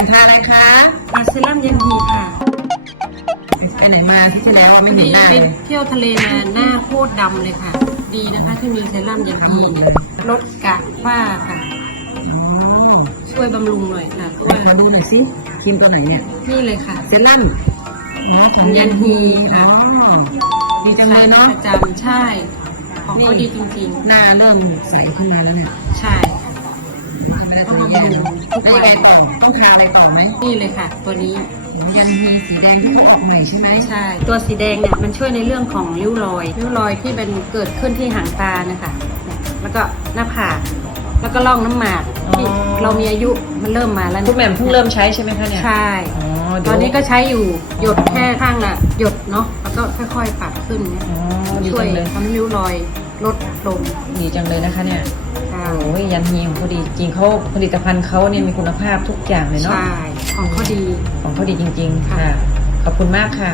ม่มทาอะไรคะอาเซรั่มยันฮีค่ะ ไปไหนมาที่ที่แล้วอะไม่เห็นนี่หน้าไปเลยเที่ยวทะเลมาหน้าโคตรดำเลยค่ะ ดีนะคะที่มีเซรั่มยันฮีลดกระฝ้าค่ะ อ๋อช่วยบำรุงหน่อยค่ะเพราะมาว่าดูหน่อยสิครีมตัวไหนเนี่ย นี่เลยค่ะ เซรั่มอ๋อของยันฮีค่ะ อ๋อดีจังเลยเนาะประจำใช่ ของเขาดีจริงหน้าเริ่มใสขึ้นมาแล้วเนี่ย ๆ ใช่ แล้วจะแย่แล้วยังไงก่อนต้องทาอะไรก่อนไหมนี่เลยค่ะ ตัวนี้ยันฮีสีแดงที่เขาออกใหม่ใช่ไหมใช่ ตัวสีแดงเนี่ยมันช่วยในเรื่องของริ้วรอยริ้วรอยที่เป็นเกิดขึ้นที่หางตานะคะเนี่ยแล้วก็หน้าผากแล้วก็ร่องน้ำหมากที่เรามีอายุมันเริ่มมาแล้วคุณแหม่มเพิ่งเริ่มใช้ใช่ไหมคะเนี่ยใช่ อ๋อตเดี๋ยอวนนี้ก็ใช้อยู่หยดแค่ข้างละหยดเนาะแล้วก็ค่อยๆปรับขึ้นเนี่ยอ๋อดีช่วยจังเลยทำให้ริ้วรอยลดลง ดีจังเลยนะคะเนี่ยค่ะ โอ้ยยันฮีของเขาดีจริงเขาผลิตภัณฑ์เขาเนี่ยมีคุณภาพทุกอย่างเลยเนาะใช่ของเขาดีของเขาดีจริง ๆ ค่ะค่ะขอบคุณมากค่ะ